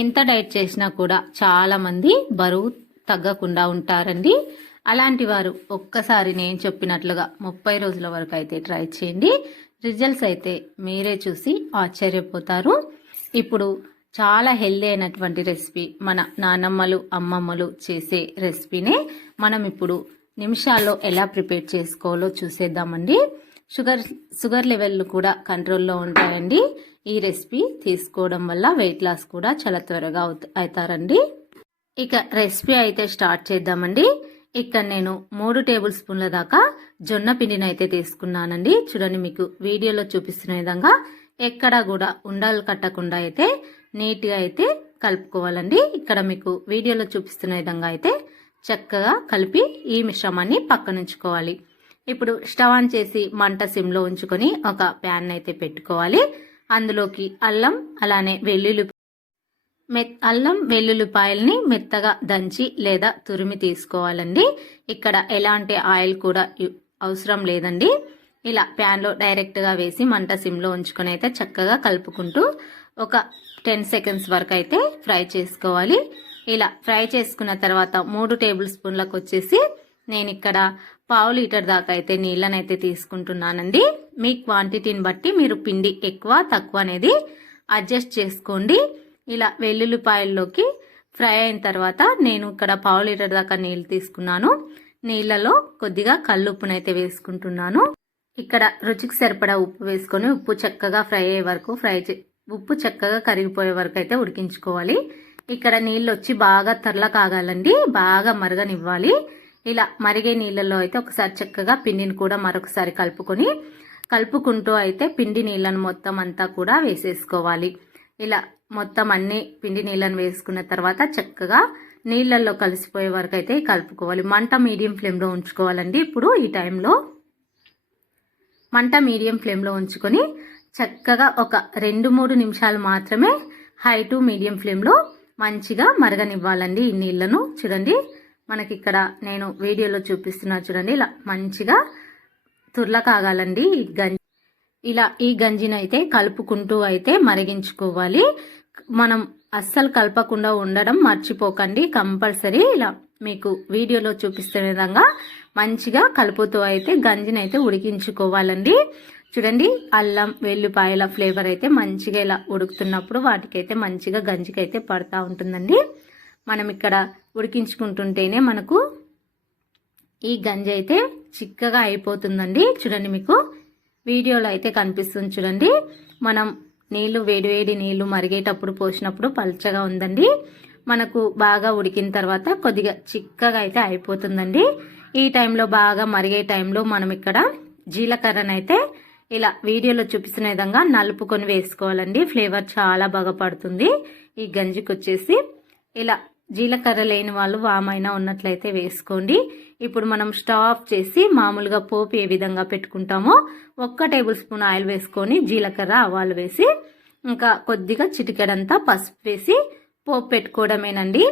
ఎంత డైట్ చేసినా కూడా చాలా మంది బరువు తగ్గకుండా ఉంటారండి. అలాంటి వారు ఒక్కసారి నేను చెప్పినట్లుగా ముప్పై రోజుల వరకు అయితే ట్రై చేయండి. రిజల్ట్స్ అయితే మీరే చూసి ఆశ్చర్యపోతారు. ఇప్పుడు చాలా హెల్దీ అయినటువంటి రెసిపీ మన నానమ్మలు అమ్మమ్మలు చేసే రెసిపీనే మనం ఇప్పుడు నిమిషాల్లో ఎలా ప్రిపేర్ చేసుకోవాలో చూసేద్దామండి. షుగర్ షుగర్ లెవెల్ కూడా కంట్రోల్లో ఉంటాయండి. ఈ రెసిపీ తీసుకోవడం వల్ల వెయిట్ లాస్ కూడా చాలా త్వరగా అవుతారండి. ఇక రెసిపీ అయితే స్టార్ట్ చేద్దామండి. ఇక్కడ నేను మూడు టేబుల్ స్పూన్ల దాకా జొన్న పిండిని అయితే తీసుకున్నానండి. చూడండి మీకు వీడియోలో చూపిస్తున్న విధంగా ఎక్కడా కూడా ఉండలు కట్టకుండా అయితే నీట్గా అయితే కలుపుకోవాలండి. ఇక్కడ మీకు వీడియోలో చూపిస్తున్న విధంగా అయితే చక్కగా కలిపి ఈ మిశ్రమాన్ని పక్కనుంచుకోవాలి. ఇప్పుడు స్టవ్ ఆన్ చేసి మంట సిమ్లో ఉంచుకొని ఒక ప్యాన్ అయితే పెట్టుకోవాలి. అందులోకి అల్లం అలానే వెల్లుల్లి మె అల్లం వెల్లుల్లిపాయల్ని మెత్తగా దంచి లేదా తురిమి తీసుకోవాలండి. ఇక్కడ ఎలాంటి ఆయిల్ కూడా అవసరం లేదండి. ఇలా ప్యాన్లో డైరెక్ట్గా వేసి మంట సిమ్లో ఉంచుకొని అయితే చక్కగా కలుపుకుంటూ ఒక టెన్ సెకండ్స్ వరకు అయితే ఫ్రై చేసుకోవాలి. ఇలా ఫ్రై చేసుకున్న తర్వాత మూడు టేబుల్ స్పూన్లకు వచ్చేసి నేను ఇక్కడ పావు లీటర్ దాకా అయితే నీళ్ళనైతే అయితే తీసుకుంటున్నానండి. మీ క్వాంటిటీని బట్టి మీరు పిండి ఎక్కువ తక్కువ అనేది అడ్జస్ట్ చేసుకోండి. ఇలా వెల్లుల్లిపాయల్లోకి ఫ్రై అయిన తర్వాత నేను ఇక్కడ పావు లీటర్ దాకా నీళ్ళు తీసుకున్నాను. నీళ్ళలో కొద్దిగా కల్లుప్పునైతే వేసుకుంటున్నాను. ఇక్కడ రుచికి సరిపడా ఉప్పు వేసుకొని ఉప్పు చక్కగా ఫ్రై అయ్యే వరకు ఫ్రై చే ఉప్పు చక్కగా కరిగిపోయే వరకు అయితే ఉడికించుకోవాలి. ఇక్కడ నీళ్ళు వచ్చి బాగా తరల కాగాలండి బాగా మరగనివ్వాలి. ఇలా మరిగే నీళ్ళల్లో అయితే ఒకసారి చక్కగా పిండిని కూడా మరొకసారి కలుపుకొని కలుపుకుంటూ అయితే పిండి నీళ్ళను మొత్తం అంతా కూడా వేసేసుకోవాలి. ఇలా మొత్తం అన్ని పిండి నీళ్ళను వేసుకున్న తర్వాత చక్కగా నీళ్ళల్లో కలిసిపోయే వరకు అయితే కలుపుకోవాలి. మంట మీడియం ఫ్లేమ్లో ఉంచుకోవాలండి. ఇప్పుడు ఈ టైంలో మంట మీడియం ఫ్లేమ్లో ఉంచుకొని చక్కగా ఒక రెండు మూడు నిమిషాలు మాత్రమే హై టు మీడియం ఫ్లేమ్లో మంచిగా మరగనివ్వాలండి ఈ నీళ్ళను చూడండి మనకి ఇక్కడ నేను వీడియోలో చూపిస్తున్నా చూడండి. ఇలా మంచిగా తుర్ల కాగాలండి ఈ గంజి. ఇలా ఈ గంజిని అయితే కలుపుకుంటూ అయితే మరిగించుకోవాలి. మనం అస్సలు కలపకుండా ఉండడం మర్చిపోకండి. కంపల్సరీ ఇలా మీకు వీడియోలో చూపిస్తున్న విధంగా మంచిగా కలుపుతూ అయితే గంజిని అయితే ఉడికించుకోవాలండి. చూడండి అల్లం వెల్లిపాయల ఫ్లేవర్ అయితే మంచిగా ఇలా ఉడుకుతున్నప్పుడు వాటికైతే మంచిగా గంజికైతే పడతా ఉంటుందండి. మనం ఇక్కడ ఉడికించుకుంటుంటేనే మనకు ఈ గంజి అయితే చిక్కగా అయిపోతుందండి. చూడండి మీకు. వీడియోలో అయితే కనిపిస్తుంది చూడండి. మనం నీళ్ళు వేడివేడి నీళ్ళు మరిగేటప్పుడు పోసినప్పుడు పల్చగా ఉందండి. మనకు బాగా ఉడికిన తర్వాత కొద్దిగా చిక్కగా అయితే అయిపోతుందండి. ఈ టైంలో బాగా మరిగే టైంలో మనం ఇక్కడ జీలకర్రనైతే ఇలా వీడియోలో చూపిస్తున్న విధంగా నలుపుకొని వేసుకోవాలండి. ఫ్లేవర్ చాలా బాగా పడుతుంది. ఈ గంజికి వచ్చేసి ఇలా జీలకర్ర లేని వాళ్ళు వామైనా ఉన్నట్లయితే వేసుకోండి. ఇప్పుడు మనం స్టవ్ ఆఫ్ చేసి మామూలుగా పోపు ఏ విధంగా పెట్టుకుంటామో ఒక్క టేబుల్ స్పూన్ ఆయిల్ వేసుకొని జీలకర్ర ఆవాలు వేసి ఇంకా కొద్దిగా చిటికెడంతా పసుపు వేసి పోపు పెట్టుకోవడమేనండి.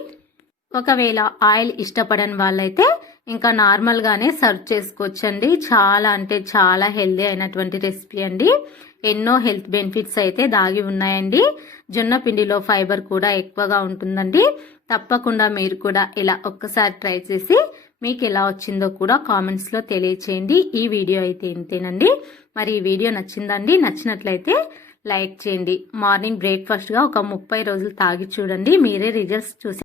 ఒకవేళ ఆయిల్ ఇష్టపడని వాళ్ళైతే ఇంకా నార్మల్గానే సర్వ్ చేసుకోవచ్చండి. చాలా అంటే చాలా హెల్దీ అయినటువంటి రెసిపీ అండి. ఎన్నో హెల్త్ బెనిఫిట్స్ అయితే దాగి ఉన్నాయండి. జొన్న పిండిలో ఫైబర్ కూడా ఎక్కువగా ఉంటుందండి. తప్పకుండా మీరు కూడా ఇలా ఒక్కసారి ట్రై చేసి మీకు ఎలా వచ్చిందో కూడా కామెంట్స్లో తెలియచేయండి. ఈ వీడియో అయితే ఇంతేనండి. మరి ఈ వీడియో నచ్చిందండి నచ్చినట్లయితే లైక్ చేయండి. మార్నింగ్ బ్రేక్ఫాస్ట్గా ఒక ముప్పై రోజులు తాగి చూడండి. మీరే రిజల్ట్స్ చూసి